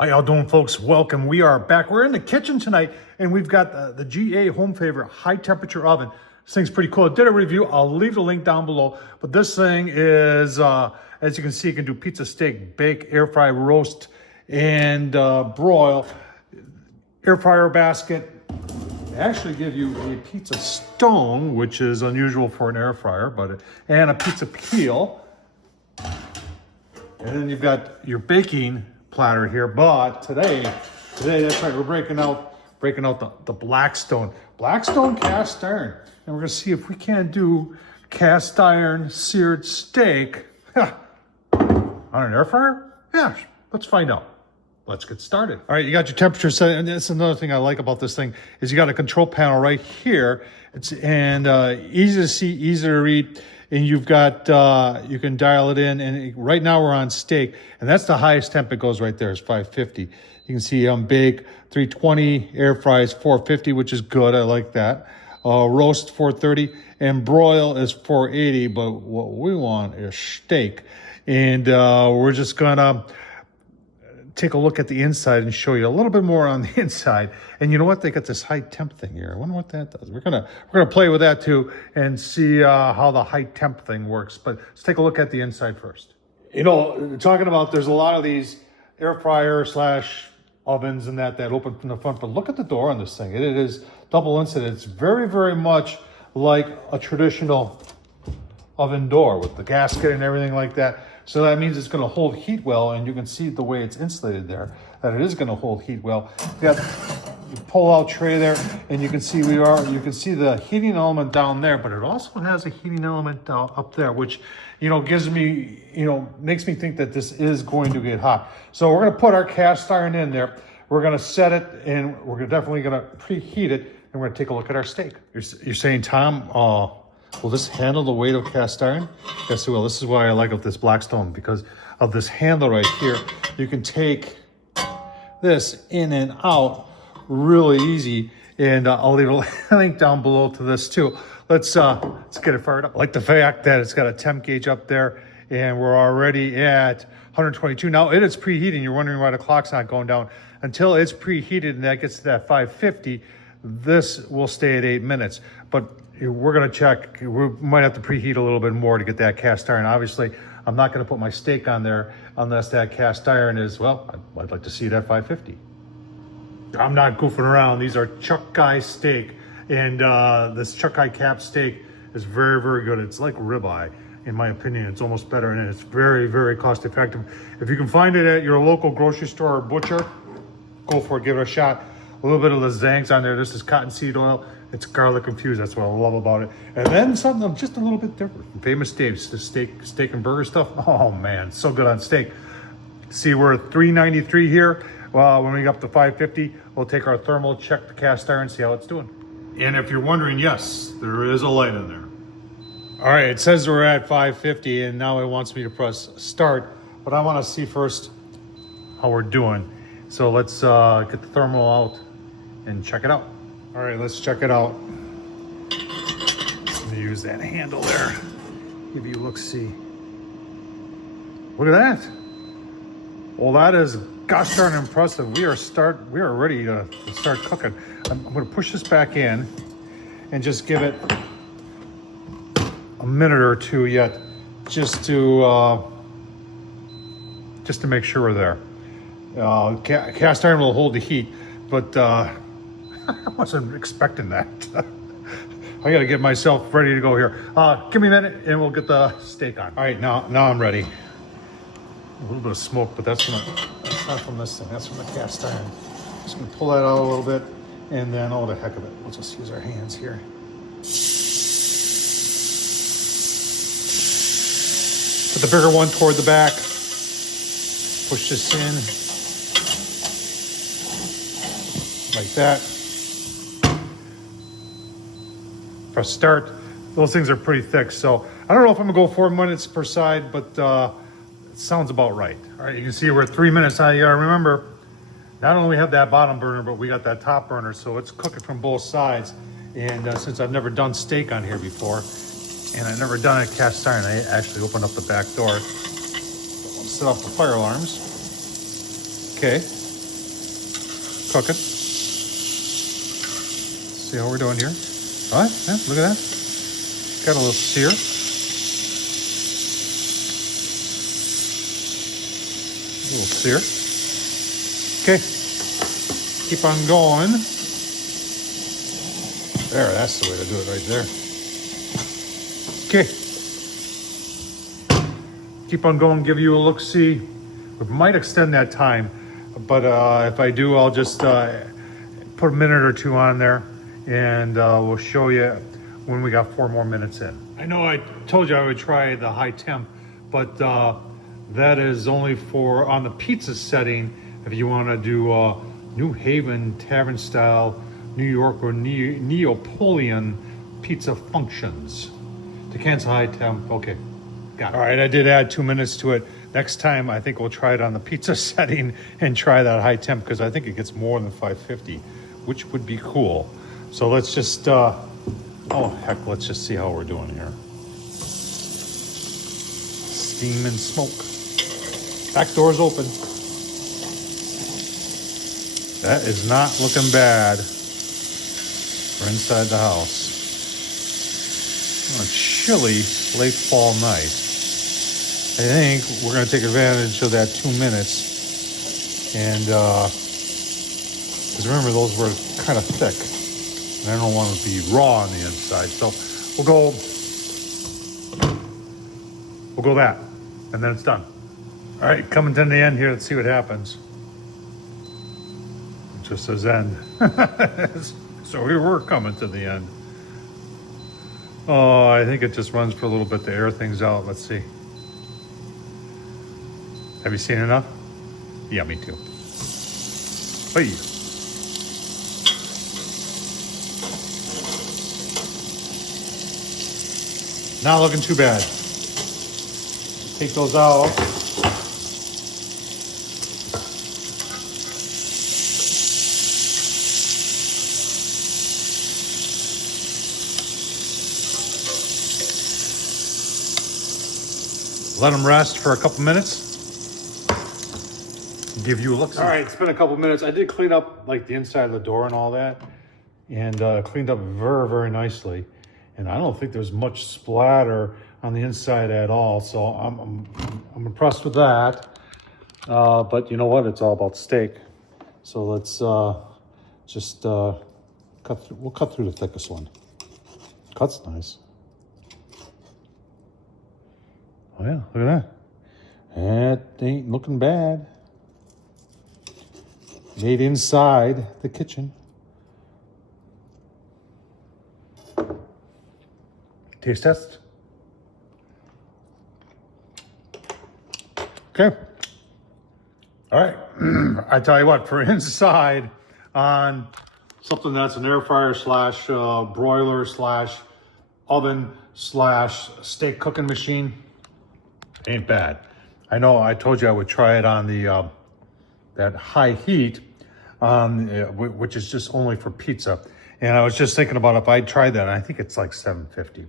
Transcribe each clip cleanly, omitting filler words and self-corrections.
How y'all doing, folks? Welcome. We are back. We're in the kitchen tonight, and we've got the GA Homefavor high temperature oven. This thing's pretty cool. I did a review. I'll leave the link down below. But this thing is, as you can see, it can do pizza, steak, bake, air fry, roast, and broil. Air fryer basket. They actually give you a pizza stone, which is unusual for an air fryer, and a pizza peel. And then you've got your baking platter here, but today that's right, we're breaking out the Blackstone cast iron, and we're gonna see if we can't do cast iron seared steak on an air fryer. Yeah, let's find out. Let's get started. All right, you got your temperature set, and that's another thing I like about this thing is you got a control panel right here. It's easy to see, easy to read. And you've got, you can dial it in, and right now we're on steak, and that's the highest temp it goes right there is 550. You can see bake 320, air fries 450, which is good, I like that. Roast 430, and broil is 480, but what we want is steak. And we're just gonna take a look at the inside and show you a little bit more on the inside. And you know what? They got this high temp thing here. I wonder what that does. We're gonna play with that too and see how the high temp thing works. But let's take a look at the inside first. You know, talking about there's a lot of these air fryer / ovens and that open from the front. But look at the door on this thing. It is double insulated. It's very, very much like a traditional oven door with the gasket and everything like that. So that means it's going to hold heat well, and you can see the way it's insulated there, that it is going to hold heat well. You got the pull-out tray there, and you can see you can see the heating element down there, but it also has a heating element up there, which, gives me, makes me think that this is going to get hot. So we're going to put our cast iron in there. We're going to set it, and we're definitely going to preheat it, and we're going to take a look at our steak. You're saying, Tom, will this handle the weight of cast iron? Yes, it will. This is why I like this Blackstone, because of this handle right here. You can take this in and out really easy, and I'll leave a link down below to this too. Let's get it fired up. I like the fact that it's got a temp gauge up there, and we're already at 122. Now it is preheating. You're wondering why the clock's not going down. Until it's preheated and that gets to that 550, this will stay at 8 minutes. But we're going to check. We might have to preheat a little bit more to get that cast iron. Obviously, I'm not going to put my steak on there unless that cast iron is, well, I'd like to see it at 550. I'm not goofing around. These are Chuckeye steak, and this Chuckeye cap steak is very, very good. It's like ribeye, in my opinion. It's almost better, and it's very, very cost effective. If you can find it at your local grocery store or butcher, go for it, give it a shot. A little bit of the Zanks on there. This is cottonseed oil. It's garlic infused. That's what I love about it. And then something just a little bit different. Famous Dave's, the steak and burger stuff. Oh man, so good on steak. See, we're at 393 here. Well, when we get up to 550, we'll take our thermal, check the cast iron, see how it's doing. And if you're wondering, yes, there is a light in there. All right, it says we're at 550, and now it wants me to press start. But I want to see first how we're doing. So let's get the thermal out and check it out. All right, let's check it out. Let me use that handle there. Give you a look-see. Look at that. Well, that is gosh darn impressive. We are ready to start cooking. I'm going to push this back in and just give it a minute or two yet, just to make sure we're there. Cast iron will hold the heat, but I wasn't expecting that. I got to get myself ready to go here. Give me a minute and we'll get the steak on. All right, now I'm ready. A little bit of smoke, but that's not from this thing. That's from the cast iron. Just gonna pull that out a little bit, and then the heck of it, we'll just use our hands here. Put the bigger one toward the back. Push this in like that. Press start. Those things are pretty thick, so I don't know if I'm gonna go 4 minutes per side, but it sounds about right. All right, you can see we're at 3 minutes now. You gotta remember, not only we have that bottom burner, but we got that top burner, so it's cooking from both sides. And since I've never done steak on here before, and I've never done a cast iron, I actually opened up the back door. Set off the fire alarms. Okay, cooking. See how we're doing here. All right, yeah, look at that. Got a little sear. A little sear. Okay, keep on going. There, that's the way to do it right there. Okay. Keep on going, give you a look-see. We might extend that time, but if I do, I'll just put a minute or two on there, and we'll show you when we got 4 more minutes in. I know I told you I would try the high temp, but that is only for on the pizza setting. If you want to do New Haven tavern style, New York or Neapolitan pizza functions. To cancel high temp, okay. Got it. All right, I did add 2 minutes to it. Next time, I think we'll try it on the pizza setting and try that high temp, because I think it gets more than 550, which would be cool. So let's just, oh heck, let's just see how we're doing here. Steam and smoke. Back door's open. That is not looking bad for inside the house. On a chilly late fall night. I think we're going to take advantage of that 2 minutes, and because remember those were kind of thick, and I don't want to be raw on the inside, so we'll go that, and then it's done. All right, coming to the end here. Let's see what happens. It just says end. So here we're coming to the end. Oh, I think it just runs for a little bit to air things out. Let's see. Have you seen enough? Yeah, me too. Hey. Not looking too bad. Take those out. Let them rest for a couple minutes. Give you a look. All right, it's been a couple minutes. I did clean up like the inside of the door and all that, and cleaned up very, very nicely. And I don't think there's much splatter on the inside at all. So I'm impressed with that. But you know what? It's all about steak. So let's just cut through. We'll cut through the thickest one. Cut's nice. Oh yeah, look at that. That ain't looking bad. Made inside the kitchen. Taste test. Okay. All right. I tell you what, for inside on something that's an air fryer slash broiler slash oven slash steak cooking machine, ain't bad. I know I told you I would try it on the that high heat, which is just only for pizza. And I was just thinking about if I tried that, and I think it's like $7.50.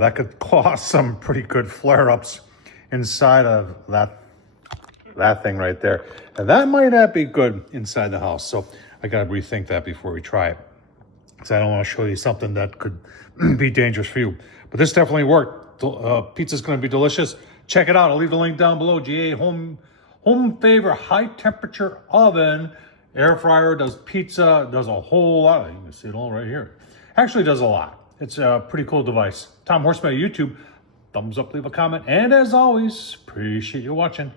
That could cause some pretty good flare-ups inside of that thing right there. And that might not be good inside the house. So I got to rethink that before we try it, because I don't want to show you something that could be dangerous for you. But this definitely worked. Pizza's going to be delicious. Check it out. I'll leave the link down below. GA Homefavor high temperature oven. Air fryer, does pizza, does a whole lot. You can see it all right here. Actually does a lot. It's a pretty cool device. Tom Horsman, YouTube. Thumbs up, leave a comment. And as always, appreciate you watching.